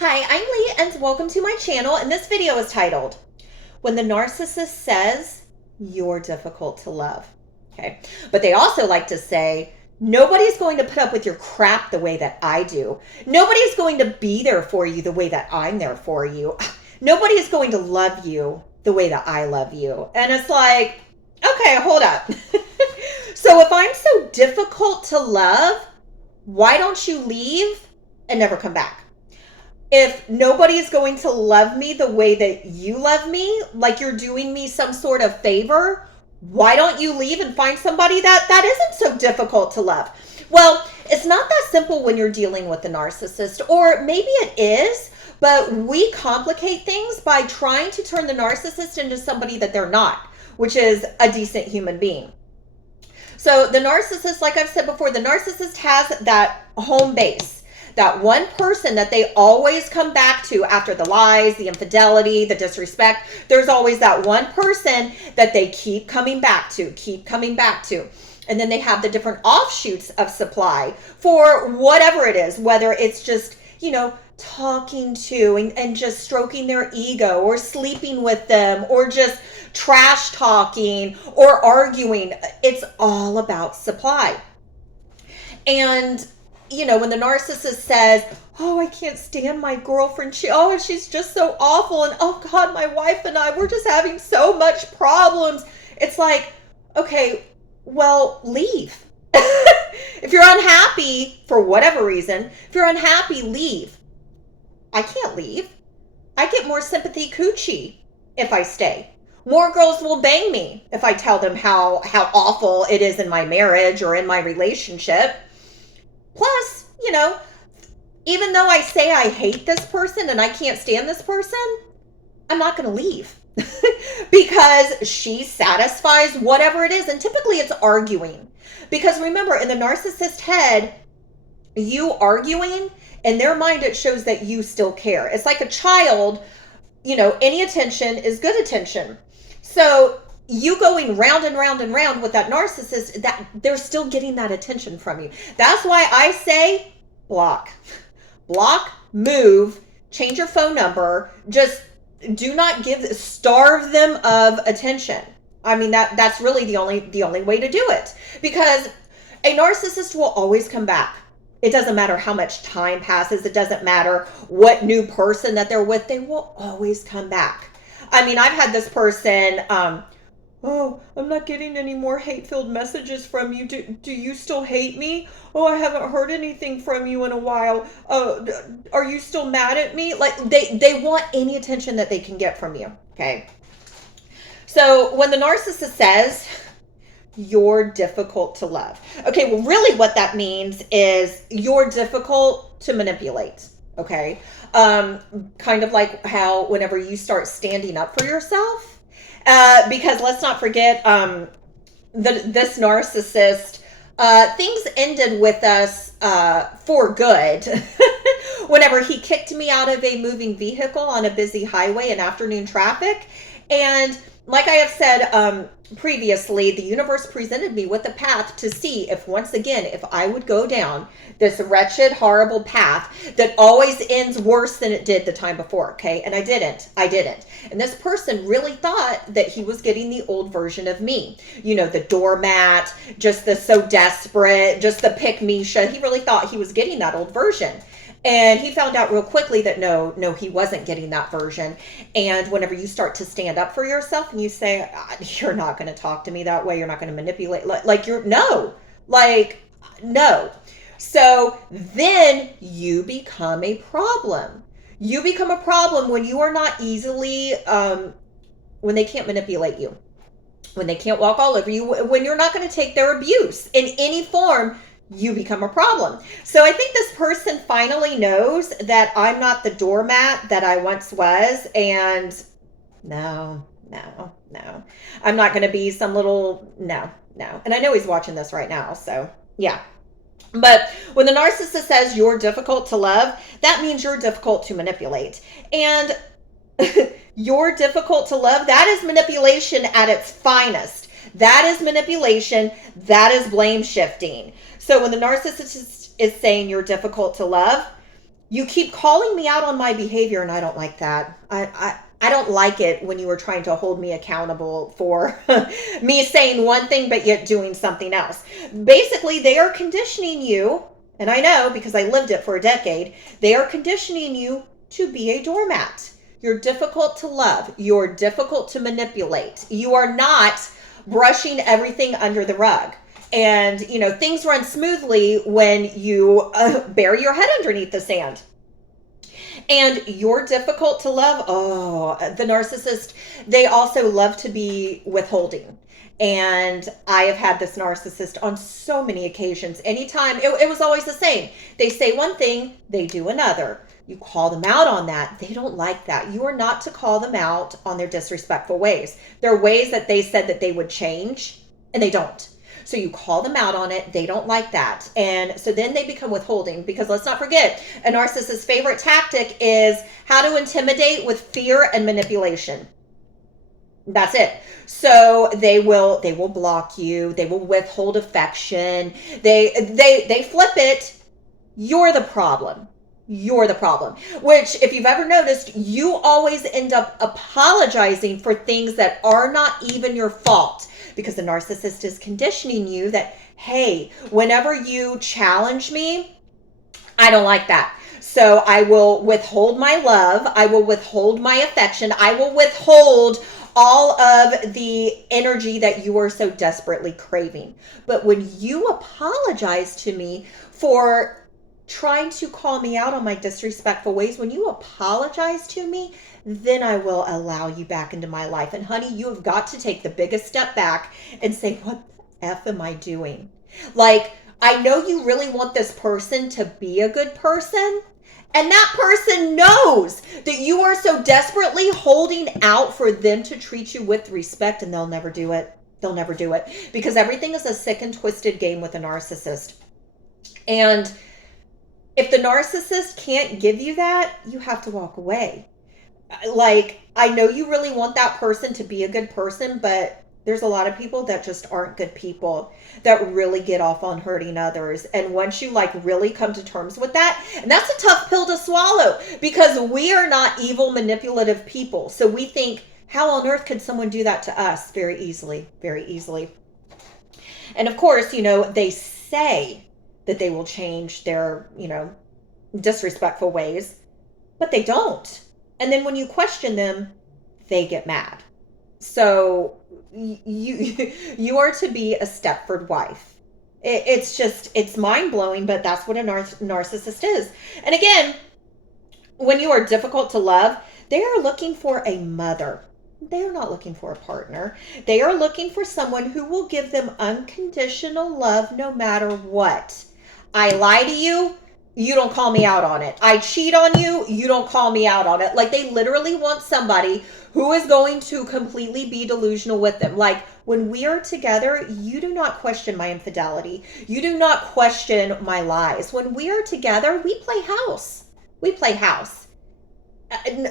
Hi, I'm Lee and welcome to my channel, and this video is titled, When the Narcissist Says You're Difficult to Love. Okay, but they also like to say, nobody's going to put up with your crap the way that I do. Nobody's going to be there for you the way that I'm there for you. Nobody is going to love you the way that I love you. And it's like, okay, hold up. So if I'm so difficult to love, why don't you leave and never come back? If nobody is going to love me the way that you love me, like you're doing me some sort of favor, why don't you leave and find somebody that isn't so difficult to love? Well, it's not that simple when you're dealing with a narcissist, or maybe it is, but we complicate things by trying to turn the narcissist into somebody that they're not, which is a decent human being. So the narcissist, like I've said before, the narcissist has that home base, that one person that they always come back to after the lies, the infidelity, the disrespect. There's always that one person that they keep coming back to. And then they have the different offshoots of supply for whatever it is, whether it's just, talking to and just stroking their ego, or sleeping with them, or just trash talking or arguing. It's all about supply. And when the narcissist says, oh, I can't stand my girlfriend. She's just so awful. And oh God, my wife and I, we're just having so much problems. It's like, okay, well, leave. If you're unhappy for whatever reason, if you're unhappy, leave. I can't leave. I get more sympathy coochie if I stay. More girls will bang me if I tell them how awful it is in my marriage or in my relationship. Plus, even though I say I hate this person and I can't stand this person, I'm not going to leave because she satisfies whatever it is. And typically it's arguing. Because remember, in the narcissist head, you arguing, in their mind, it shows that you still care. It's like a child, any attention is good attention. So you going round and round and round with that narcissist, that they're still getting that attention from you. That's why I say block, move, change your phone number. Just do not starve them of attention. I mean, that's really the only way to do it, because a narcissist will always come back. It doesn't matter how much time passes. It doesn't matter what new person that they're with. They will always come back. I mean, I've had this person, oh, I'm not getting any more hate-filled messages from you. Do you still hate me? Oh, I haven't heard anything from you in a while. Are you still mad at me? Like, they want any attention that they can get from you, okay? So when the narcissist says, you're difficult to love. Okay, well, really what that means is you're difficult to manipulate, okay? Kind of like how whenever you start standing up for yourself, because let's not forget, this narcissist, things ended with us for good. Whenever he kicked me out of a moving vehicle on a busy highway in afternoon traffic. And like I have said previously, the universe presented me with a path to see if I would go down this wretched, horrible path that always ends worse than it did the time before, okay? And I didn't. And this person really thought that he was getting the old version of me. The doormat, just the so desperate, just the pick-me-sha. He really thought he was getting that old version. And he found out real quickly that no, he wasn't getting that version. And whenever you start to stand up for yourself and you say, you're not going to talk to me that way, you're not going to manipulate, no. So then you become a problem. You become a problem when you are not easily, when they can't manipulate you, when they can't walk all over you, when you're not going to take their abuse in any form. You become a problem. So I think this person finally knows that I'm not the doormat that I once was. And no. I'm not going to be some little, no. And I know he's watching this right now. So yeah. But when the narcissist says you're difficult to love, that means you're difficult to manipulate. And you're difficult to love, that is manipulation at its finest. That is manipulation. That is blame shifting. So when the narcissist is saying you're difficult to love, You keep calling me out on my behavior, and I don't like that. I don't like it when you are trying to hold me accountable for me saying one thing but yet doing something else. Basically, they are conditioning you, and I know because I lived it for a decade, they are conditioning you to be a doormat. You're difficult to love. You're difficult to manipulate. You are not brushing everything under the rug. And, things run smoothly when you bury your head underneath the sand. And you're difficult to love. Oh, the narcissist, they also love to be withholding. And I have had this narcissist on so many occasions. Anytime, it was always the same. They say one thing, they do another. You call them out on that. They don't like that. You are not to call them out on their disrespectful ways. There are ways that they said that they would change, and they don't. So you call them out on it. They don't like that. And so then they become withholding, because let's not forget, a narcissist's favorite tactic is how to intimidate with fear and manipulation. That's it. So they will block you. They will withhold affection. They flip it. You're the problem. You're the problem. Which, if you've ever noticed, you always end up apologizing for things that are not even your fault. Because the narcissist is conditioning you that, hey, whenever you challenge me, I don't like that. So I will withhold my love. I will withhold my affection. I will withhold all of the energy that you are so desperately craving. But when you apologize to me for trying to call me out on my disrespectful ways, when you apologize to me, then I will allow you back into my life. And honey, you have got to take the biggest step back and say, what the F am I doing? Like, I know you really want this person to be a good person, and that person knows that you are so desperately holding out for them to treat you with respect, and they'll never do it. They'll never do it, because everything is a sick and twisted game with a narcissist. And if the narcissist can't give you that, you have to walk away. Like, I know you really want that person to be a good person, but there's a lot of people that just aren't good people, that really get off on hurting others. And once you really come to terms with that, and that's a tough pill to swallow, because we are not evil, manipulative people. So we think, how on earth could someone do that to us? Very easily, very easily. And of course, they say that they will change their, disrespectful ways, but they don't. And then when you question them, they get mad. So you are to be a Stepford wife. It's mind-blowing, but that's what a narcissist is. And again, when you are difficult to love, they are looking for a mother. They are not looking for a partner. They are looking for someone who will give them unconditional love no matter what. I lie to you, you don't call me out on it. I cheat on you, you don't call me out on it. Like, they literally want somebody who is going to completely be delusional with them. Like, when we are together, you do not question my infidelity. You do not question my lies. When we are together, we play house. We play house.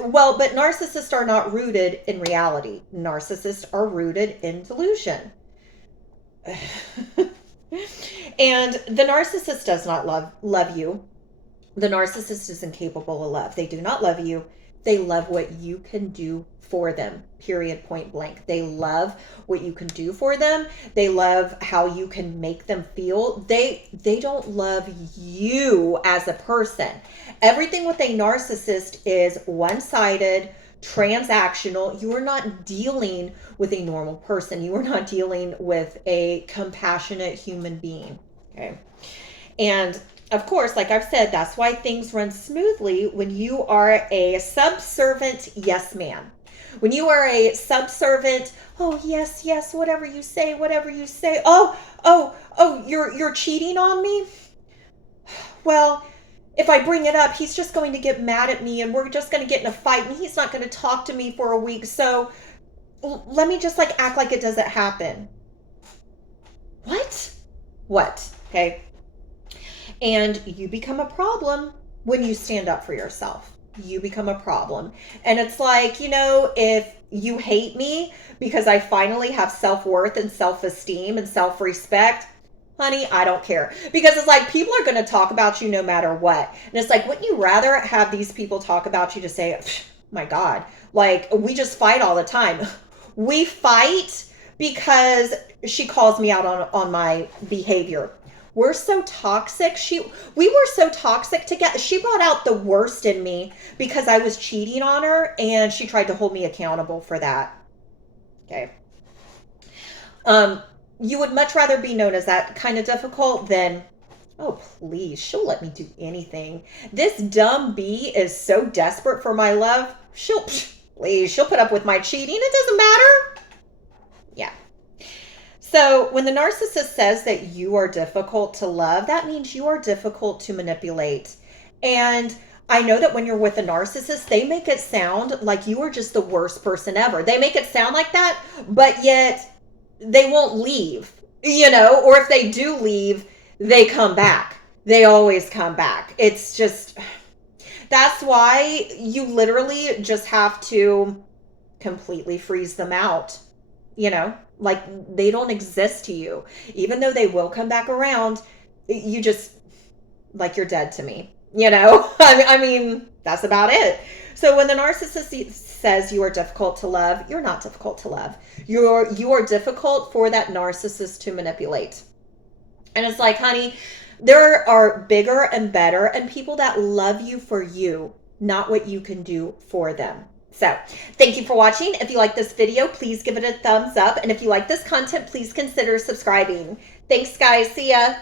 Well, but narcissists are not rooted in reality. Narcissists are rooted in delusion. And the narcissist does not love you. The narcissist is incapable of love. They do not love you. They love what you can do for them, period, point blank. They love what you can do for them. They love how you can make them feel. They don't love you as a person. Everything with a narcissist is one-sided, transactional. You are not dealing with a normal person. You are not dealing with a compassionate human being. Okay. And of course, like I've said, that's why things run smoothly when you are a subservient yes man. When you are a subservient, oh yes, whatever you say. Oh, you're cheating on me? Well, if I bring it up, he's just going to get mad at me, and we're just going to get in a fight, and he's not going to talk to me for a week. So let me just act like it doesn't happen. What? Okay. And you become a problem when you stand up for yourself. You become a problem. And it's like, if you hate me because I finally have self-worth and self-esteem and self-respect, honey, I don't care. Because it's like people are going to talk about you no matter what. And it's like, wouldn't you rather have these people talk about you to say, my God, like we just fight all the time. We fight because she calls me out on my behavior. We're so toxic. We were so toxic together. She brought out the worst in me because I was cheating on her and she tried to hold me accountable for that. Okay. You would much rather be known as that kind of difficult than, oh, please, she'll let me do anything. This dumb bee is so desperate for my love. She'll put up with my cheating. It doesn't matter. Yeah. So when the narcissist says that you are difficult to love, that means you are difficult to manipulate. And I know that when you're with a narcissist, they make it sound like you are just the worst person ever. They make it sound like that, but yet they won't leave, or if they do leave, they come back. They always come back. It's just, that's why you literally just have to completely freeze them out, like they don't exist to you. Even though they will come back around, you just, like, you're dead to me, I mean, that's about it. So when the narcissist says you are difficult to love, you're not difficult to love. You are difficult for that narcissist to manipulate. And it's like, honey, there are bigger and better and people that love you for you, not what you can do for them. So thank you for watching. If you like this video, please give it a thumbs up. And if you like this content, please consider subscribing. Thanks, guys. See ya.